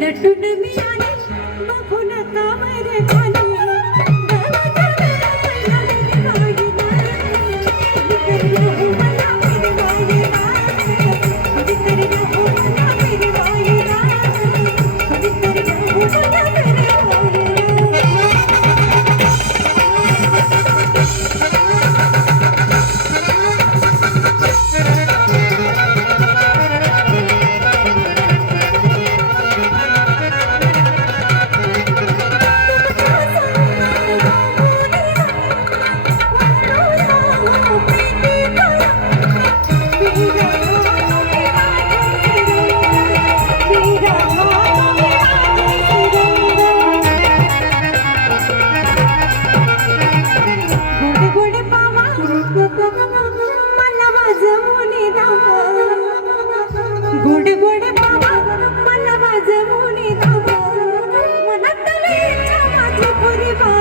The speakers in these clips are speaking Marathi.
नटून मी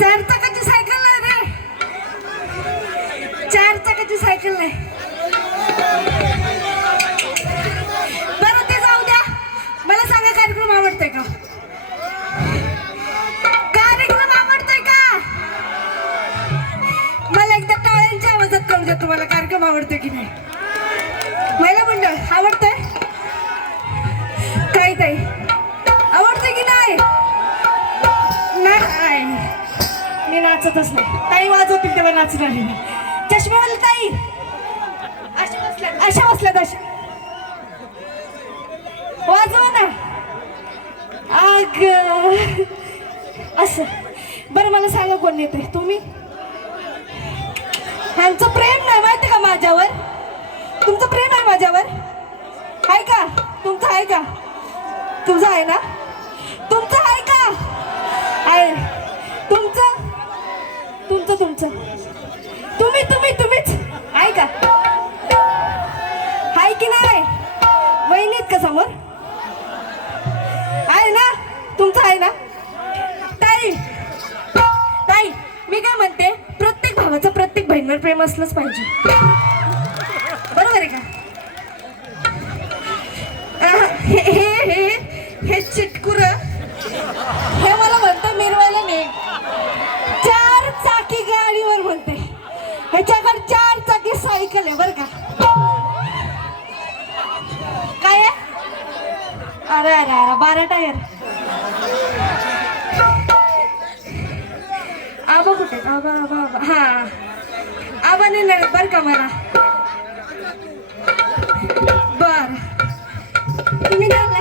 चार चाकाची सायकल नाही रे. चार चाकाची सायकल नाही. बरं ते जाऊ द्या. मला सांगा कार्यक्रम आवडतोय का? कार्यक्रम आवडतोय का? मला एकदा टाळ्यांच्या आवाजात कळू द्या तुम्हाला कार्यक्रम आवडतोय की नाही. नाचतच नाही ताई वाजवतील तेव्हा नाचणार. नाही मी चष्मेवाली ताई. अशा बसल्यात अशा बसल्यात अशा वाजवा ना. अग. असं. बरं मला सांगा कोण येते तुम्ही? ह्यांचं प्रेम नाही माहिती का माझ्यावर? तुमचं प्रेम आहे माझ्यावर? आहे का? तुमचं आहे का? तुझं आहे ना? तुमचं आहे का? आहे. तुमचं तुम्ही तुम्ही तुम्हीच. आहे का आहे की नाही? वहिनीत का समोर? आहे ना? तुमचं आहे ना? ताई ताई मी काय म्हणते? प्रत्येक भावाचं प्रत्येक बहिणीवर प्रेम असलंच पाहिजे. बरोबर आहे का? हे हे हे चिटकुरं चाकी बर का? काय अरे अरे अरे बारा टायर. आबा कुठे? आबा आबा आबा. हा. आबा नाही नेणार बर का मला? बर. तुम्ही द्याल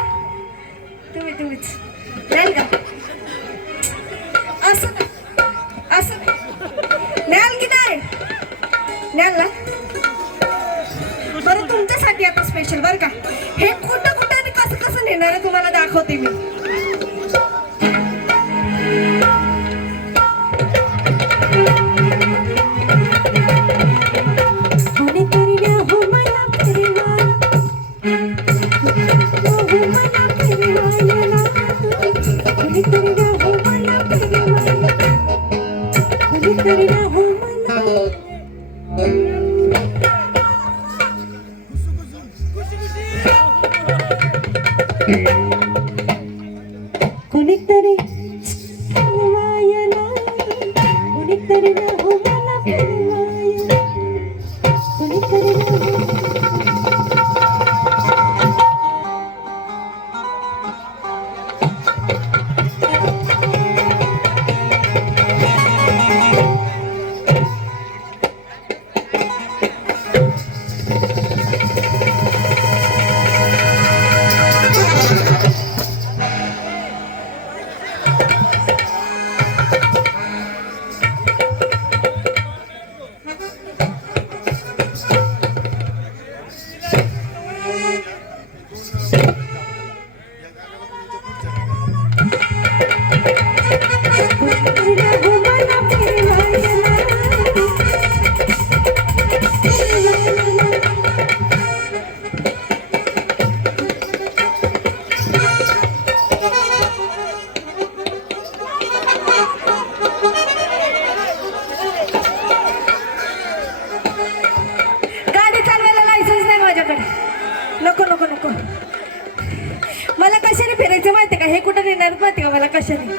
तुम्ही तुम्हीच. नाही का? असं असं नाही. न्याल की नाही न्याल ना. तुमच्यासाठी आता स्पेशल बरं का? हे कुठं कुठं आणि कसं कसं नेणार आहे तुम्हाला दाखवते मी. Okay. Jesus. कशाने माहिती का? हे कुठं नेणार माहिती का मला? कशाने?